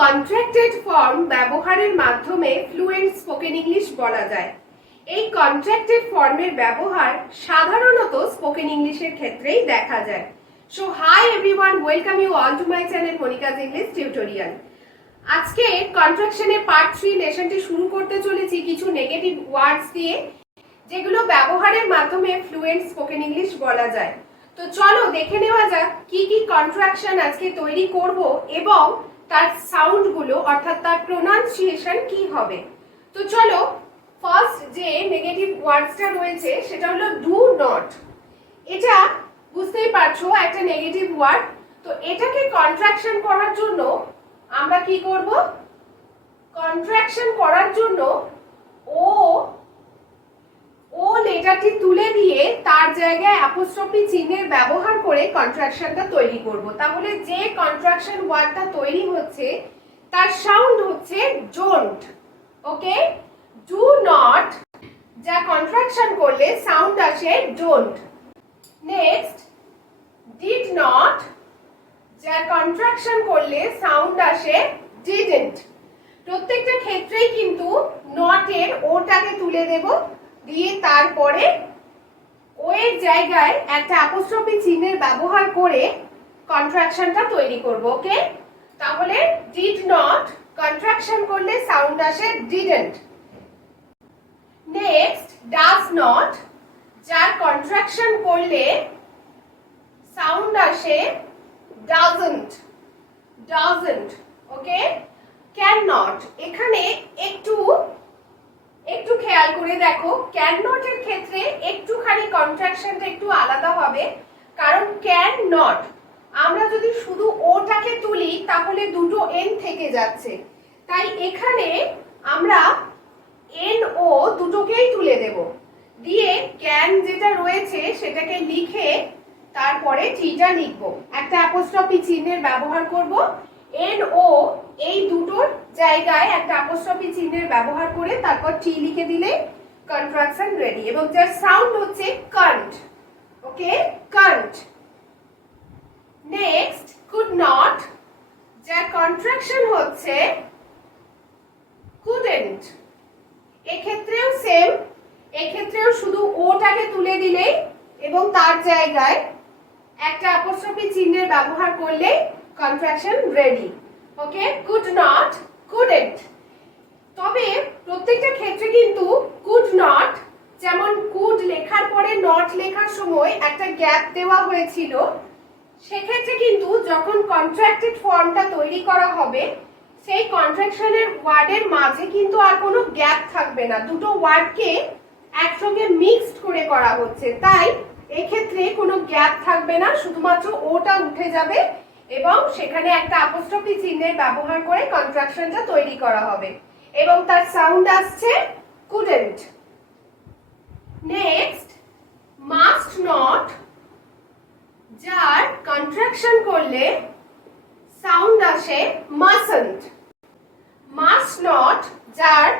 Contracted form ব্যবহারের মাধ্যমে fluent spoken English বলা যায়। এই কন্ট্রাক্টেড ফর্মের ব্যবহার সাধারণত স্পোকেন ইংলিশের ক্ষেত্রেই দেখা যায়। So hi everyone, welcome you all to my channel Monika's English tutorial. আজকে কন্ট্রাকশনের পার্ট 3 লেসনটি শুরু করতে চলেছি কিছু নেগেটিভ ওয়ার্ডস দিয়ে, যেগুলো ব্যবহারের মাধ্যমে ফ্লুয়েন্ট স্পোকেন ইংলিশ বলা যায়। তো চলো দেখে নেওয়া যাক কি কি কন্ট্রাকশন আজকে তৈরি করব এবং তার সাউন্ড গুলো অর্থাৎ তার প্রোনাউন্সিয়েশন কি হবে। তো চলো, ফার্স্ট যে নেগেটিভ ওয়ার্ডসটা রয়েছে সেটা হলো ডু নট। এটা বুঝতেই পারছো একটা নেগেটিভ ওয়ার্ড। তো এটাকে কন্ট্রাকশন করার জন্য আমরা কি করব? কন্ট্রাকশন করার জন্য ও লেটারটি তুলে দিয়ে তার জায়গায় অ্যাপোস্ট্রফি চিহ্নের ব্যবহার করে কন্ট্রাকশনটা তৈরি করব। তাহলে যে কন্ট্রাকশন ওয়ার্ডটা তৈরি হচ্ছে তার সাউন্ড হচ্ছে ডোন্ট। ওকে, ডু নট যা কন্ট্রাকশন করলে সাউন্ড আসে ডোন্ট। নেক্সট, ডিড নট যা কন্ট্রাকশন করলে সাউন্ড আসে ডিডন্ট। প্রত্যেকটা ক্ষেত্রেই কিন্তু নট এর ওটাকে তুলে দেব, দিয়ে তারপরে ও এর জায়গায় একটা অ্যাপোস্ট্রফি চিহ্নের ব্যবহার করে কন্ট্রাকশনটা তৈরি করব। ওকে, তাহলে ডিড নট কন্ট্রাকশন করলে সাউন্ড আসে ডিডন্ট। নেক্সট, ডাজ নট যার কন্ট্রাকশন করলে সাউন্ড আসে doesn't. Doesn't. Okay, can not এখানে একটু খেয়াল করে দেখো, ক্যান নট এর ক্ষেত্রে একটুখানি কন্ট্রাকশনটা একটু আলাদা হবে, কারণ ক্যান নট আমরা যদি শুধু ওটাকে তুলি তাহলে দুটো এন থেকে যাচ্ছে, তাই এখানে আমরা এন ও দুটোকেই তুলে দেব, দিয়ে ক্যান যেটা রয়েছে সেটাকে লিখে তারপরে টিটা লিখবো, একটা অ্যাপোস্ট্রফি চিহ্নের ব্যবহার করব, এন ও এই দুটোর জায়গায় একটা অ্যাপোস্ট্রফি চিহ্নের ব্যবহার করে তারপর টি লিখে দিলে কন্ট্রাকশন রেডি, এবং যার সাউন্ড হচ্ছে can't. Okay, can't. Next, could not যার কন্ট্রাকশন হচ্ছে কুডেন্ট। এক্ষেত্রেও সেম, এক্ষেত্রেও শুধু ওটাকে তুলে দিলে এবং তার জায়গায় একটা অ্যাপোস্ট্রফি চিহ্নের ব্যবহার করলে contraction ready. Okay, could not, couldn't. তবে প্রত্যেকটা ক্ষেত্রে কিন্তু কুড নট, যেমন কুড লেখার পরে নট লেখার সময় একটা গ্যাপ দেওয়া হয়েছিল, সেক্ষেত্রে কিন্তু যখন কন্ট্রাক্টেড ফর্মটা তৈরি করা হবে সেই কন্ট্রাকশনের ওয়ার্ডের মাঝে কিন্তু আর কোনো গ্যাপ থাকবে না, দুটো ওয়ার্ডকে একসঙ্গে মিক্সড করে করা হচ্ছে, তাই এক্ষেত্রে কোনো গ্যাপ থাকবে না, শুধুমাত্র ওটা উঠে যাবে এবং সেখানে একটা অ্যাপোস্ট্রফি চিহ্নের ব্যবহার করে কন্ট্রাকশনটা তৈরি করা হবে এবং তার সাউন্ড আসছে কুডেন্ট। নেক্সট, মাস্ট নট যার কন্ট্রাকশন করলে সাউন্ড আসে মাস্টন্ট। মাস্ট নট যার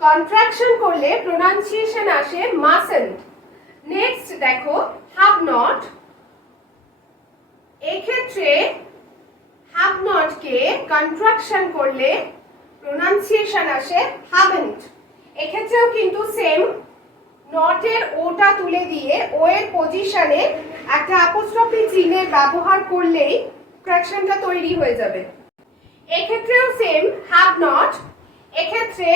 কন্ট্রাকশন করলে প্রোনাউন্সিয়েশন আসে মাস্টন্ট। নেক্সট দেখো, হ্যাভ নট, এক্ষেত্রে হ্যাভ নট কে কন্ট্রাকশন করলে প্রোনাউন্সিয়েশন আসে হ্যাভেন্ট। এক্ষেত্রেও কিন্তু সেম, নট এর ওটা তুলে দিয়ে ও এর পজিশনে একটা অ্যাপোস্ট্রফি চিহ্নের ব্যবহার করলেই কন্ট্রাকশনটা তৈরি হয়ে যাবে। এক্ষেত্রেও সেম, হ্যাভ নট, এক্ষেত্রে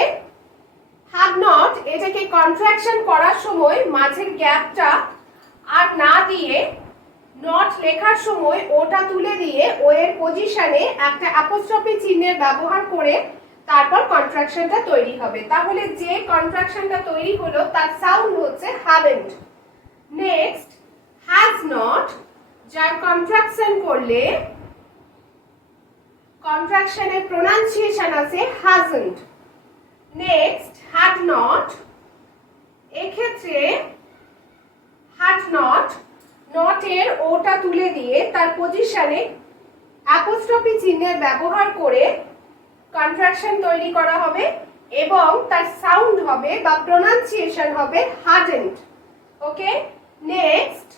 হ্যাভ নট এটাকে কন্ট্রাকশন করার সময় মাঝের গ্যাপটা আর না দিয়ে নট লেখার সময় ওটা তুলে দিয়ে ও এর পজিশনে একটা অ্যাপোস্ট্রফি চিহ্নের ব্যবহার করে তারপর কন্ট্রাকশনটা তৈরি হবে, তাহলে যে কন্ট্রাকশনটা তৈরি হলো তার সাউন্ড হচ্ছে হ্যাভেন্ট। নেক্সট, হ্যাজ নট যার কন্ট্রাকশন করলে কন্ট্রাকশনের প্রোনাউন্সিয়েশন আছে হ্যাজন্ট। নেক্সট, হ্যাড নট, এক্ষেত্রে হ্যাড নট নট এর ওটা তুলে দিয়ে তার পজিশনে অ্যাপোস্ট্রফি চিহ্নের ব্যবহার করে কন্ট্রাকশন তৈরি করা হবে এবং তার সাউন্ড হবে বা প্রোনাউন্সিয়েশন হবে হার্ডেন্ট। ওকে, নেক্সট,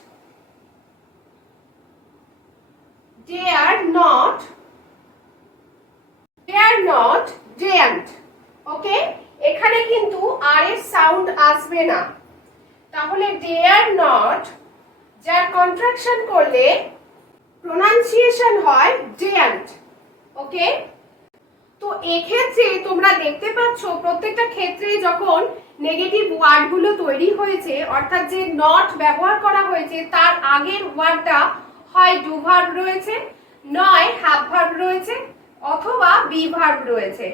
ডেয়ার নট নট, ডেয়ান্ট। ওকে, এখানে কিন্তু আর এর সাউন্ড আসবে না, তাহলে ডেয়ার নট যার কন্ট্রাকশন করলে প্রোনাউন্সিয়েশন হয় ডেয়ান্ট। ওকে, তো এক্ষেত্রে তোমরা দেখতে পাচ্ছ প্রত্যেকটা ক্ষেত্রে যখন নেগেটিভ ওয়ার্ডগুলো তৈরি হয়েছে, অর্থাৎ যে নট ব্যবহার করা হয়েছে তার আগের ওয়ার্ডটা হয় ডু ভার্ব রয়েছে, নয় হ্যাভ ভার্ব রয়েছে, অথবা বি ভার্ব রয়েছে।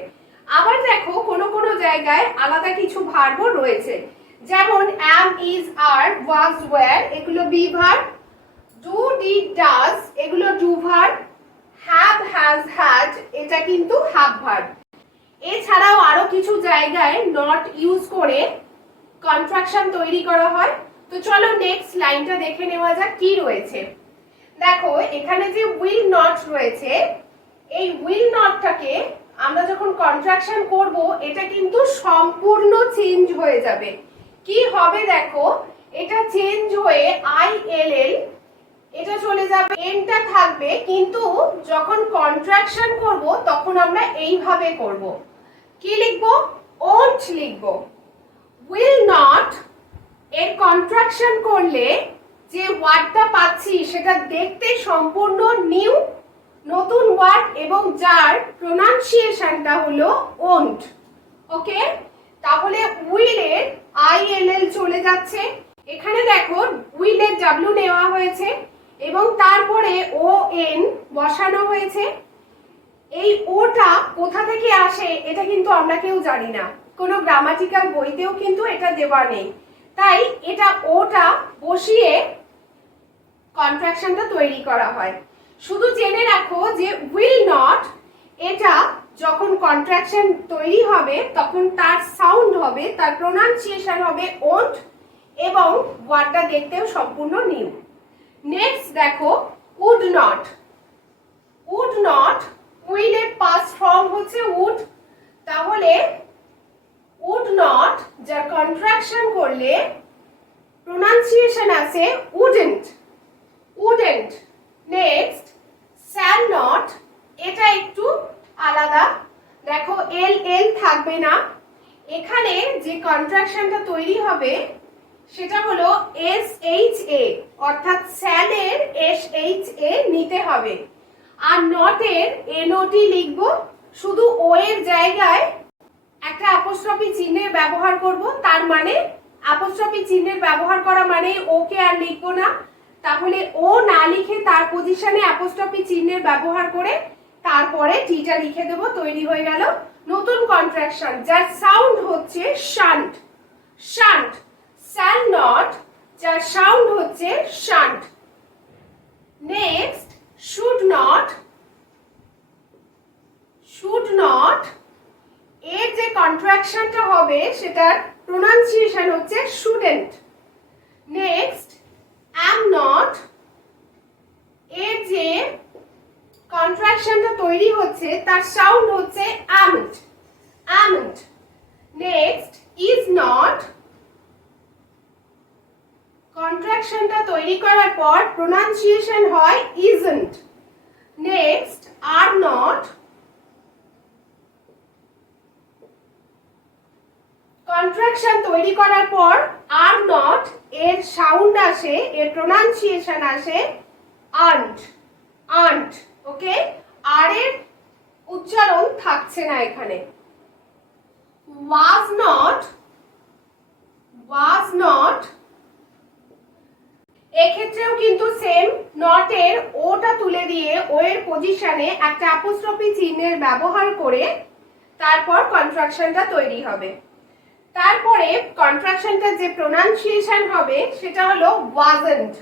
আবার দেখো কোনো কোনো জায়গায় আলাদা কিছু ভার্বও রয়েছে, যেমন am, is, are, was, were এগুলো be verb, do, did, does এগুলো do verb, have, has, had এটা কিন্তু হ্যাভ ভার্ব। এছাড়াও আরো কিছু জায়গায় নট ইউজ করে কন্ট্রাকশন তৈরি করা হয়। তো চলো নেক্সট লাইনটা দেখে নেওয়া যাক কি রয়েছে। দেখো এখানে যে উইল নট রয়েছে, এই উইল নটটাকে আমরা যখন কন্ট্রাকশন করব এটা কিন্তু সম্পূর্ণ চেঞ্জ হয়ে যাবে। কি হবে দেখো, এটা চেঞ্জ হয়ে আই এল এল এটা চলে যাবে, এনটা থাকবে, কিন্তু যখন কন্ট্রাকশন করব তখন আমরা এইভাবে করব। কি লিখবো? ওন্ট লিখবো। উইল নট এর কন্ট্রাকশন করলে যে ওয়ার্ডটা পাচ্ছি সেটা দেখতে সম্পূর্ণ নিউ, নতুন ওয়ার্ড, এবং যার প্রোনাউন্সিয়েশনটা হলো ওন্ট। ওকে, তাহলে উইলের আই এল এল চলে যাচ্ছে, এখানে দেখো উইলের ডাব্লিউ নেওয়া হয়েছে এবং তারপরে ও এন বসানো হয়েছে। এই ওটা কোথা থেকে আসে এটা কিন্তু আমরা কেউ জানি না, কোনো গ্রামাটিক্যাল বইতেও কিন্তু এটা দেওয়া নেই, তাই এটা ওটা বসিয়ে কন্ট্রাকশনটা তৈরি করা হয়। শুধু জেনে রাখো যে উইল নট এটা যখন কন্ট্রাকশন তৈরি হবে তখন তার সাউন্ড হবে, তার প্রোনাউন্সিয়েশন হবে ওন্ট, এবং ওয়ার্ডটা দেখতেও সম্পূর্ণ নিউ। নেক্সট দেখো উড নট। উড নট উইলের পাস্ট ফর্ম হচ্ছে উড, তাহলে উড নট যার কন্ট্রাকশন করলে প্রোনাউন্সিয়েশন আছে wouldn't, wouldn't. Next shall not, এটা একটু আলাদা, দেখো এল এল থাকবে না, এখানে যে কন্ট্রাকশনটা তৈরি হবে সেটা হলো এস এইচ এ, অর্থাৎ শ্যাল এর এস এইচ এ নিতে হবে, আর নটের এনওটি লিখবো, শুধু ও এর জায়গায় একটা অ্যাপোস্ট্রফি চিহ্নের ব্যবহার করব, তার মানে অ্যাপোস্ট্রফি চিহ্নের ব্যবহার করা মানে ওকে আর লিখবো না, তাহলে ও না লিখে তার পজিশনে অ্যাপোস্ট্রফি চিহ্নের ব্যবহার করে তারপরে টিটা লিখে দেব, তৈরি হয়ে গেল নতুন কন্ট্রাকশন যার সাউন্ড হচ্ছে শান্ট, শান্ট। শ্যাল নট যার সাউন্ড হচ্ছে shunt. Next should not, should not এর যে কন্ট্রাকশনটা হবে সেটার প্রোনাউন্সিয়েশন হচ্ছে শুডেন্ট। নেক্সট অ্যাম নট এর যে কন্ট্রাকশনটা তৈরি হচ্ছে তার সাউন্ড হচ্ছে আমন্ট, আমন্ট। নেক্সট ইজ নট কন্ট্রাকশনটা তৈরি করার পর প্রোনাউন্সিয়েশন হয় isn't. Next are not contraction তৈরি করার পর আর নট এর সাউন্ড আসে, এর প্রোনাউন্সিয়েশন আসে আন্ট, আন্ট। ওকে, আর এর উচ্চারণ থাকছে না এখানে। ওয়াজ নট, ওয়াজ নট এক্ষেত্রেও কিন্তু সেম, নটের ওটা তুলে দিয়ে ও এর পজিশনে একটা অ্যাপোস্ট্রফি চিহ্নের ব্যবহার করে তারপর কন্ট্রাকশনটা তৈরি হবে। তারপরে কন্ট্রাকশনটা যে প্রোনাউন্সিয়েশন হবে সেটা হলো ওয়াজন্ট,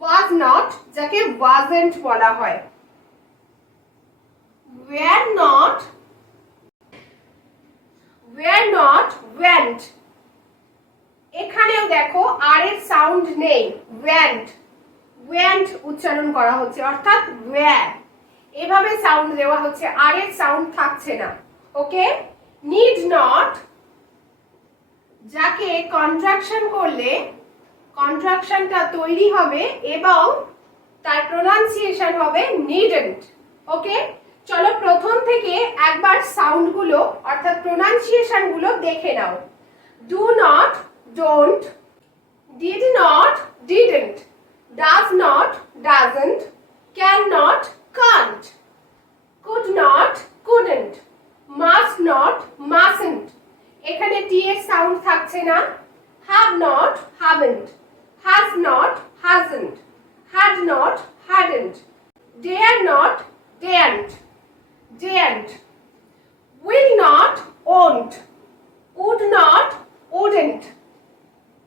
ওয়াজ নট যাকে ওয়াজন্ট বলা হয়। Wire not, wire not went, এখানেও দেখো আর এর সাউন্ড নেই, ওয়েন্ট, ওয়েন্ট উচ্চারণ করা হচ্ছে, অর্থাৎ ওয়্যার এভাবে সাউন্ড দেওয়া হচ্ছে, আর এর সাউন্ড থাকছে না। ওকে, নিড নট যাকে কন্ট্রাকশন করলে কন্ট্রাকশনটা তৈরি হবে এবং তার প্রোনাউন্সিয়েশন হবে নিডেন্ট। ওকে, চলো প্রথম থেকে একবার সাউন্ডগুলো অর্থাৎ প্রোনাউন্সিয়েশনগুলো দেখে নাও। Do not, don't, did not, didn't, does not, doesn't, can not, can't, could not, couldn't, must not, mustn't, এখানে টি এর সাউন্ড থাকছে না। Have not, haven't, has not, hasn't, had not, hadn't, dare not, daren't, daren't, will not, won't, would not, wouldn't,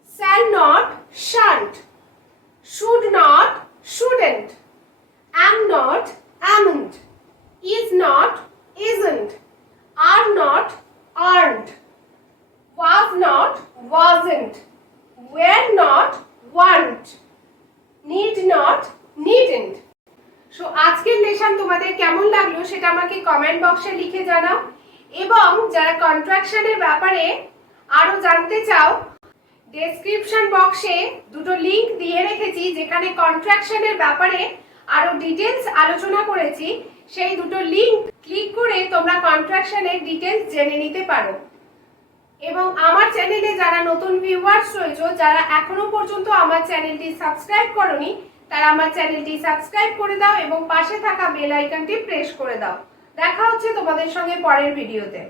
shall not, shan't, should not, shouldn't, am not, amn't, is not, isn't, are not, aren't, was not, wasn't, were not, weren't, need not, needn't। So আজকের lesson তোমাদের কেমন লাগলো সেটা আমাকে comment বক্সে লিখে জানাও, এবং যারা কন্ট্রাকশনের ব্যাপারে আরো জানতে চাও ডেসক্রিপশন বক্সে দুটো লিংক দিয়ে রেখেছি যেখানে কন্ট্রাকশনের ব্যাপারে আরো ডিটেইলস আলোচনা করেছি। সেই দুটো লিংক ক্লিক করে তোমরা কন্ট্রাকশনের ডিটেইলস জেনে নিতে পারো। এবং আমার চ্যানেলে যারা নতুন ভিউয়ার্স রয়েছে, যারা এখনো পর্যন্ত আমার চ্যানেলটি সাবস্ক্রাইব করোনি, তারা আমার চ্যানেলটি সাবস্ক্রাইব করে দাও এবং পাশে থাকা বেল আইকনটি প্রেস করে দাও। দেখা হচ্ছে তোমাদের সঙ্গে পরের ভিডিওতে।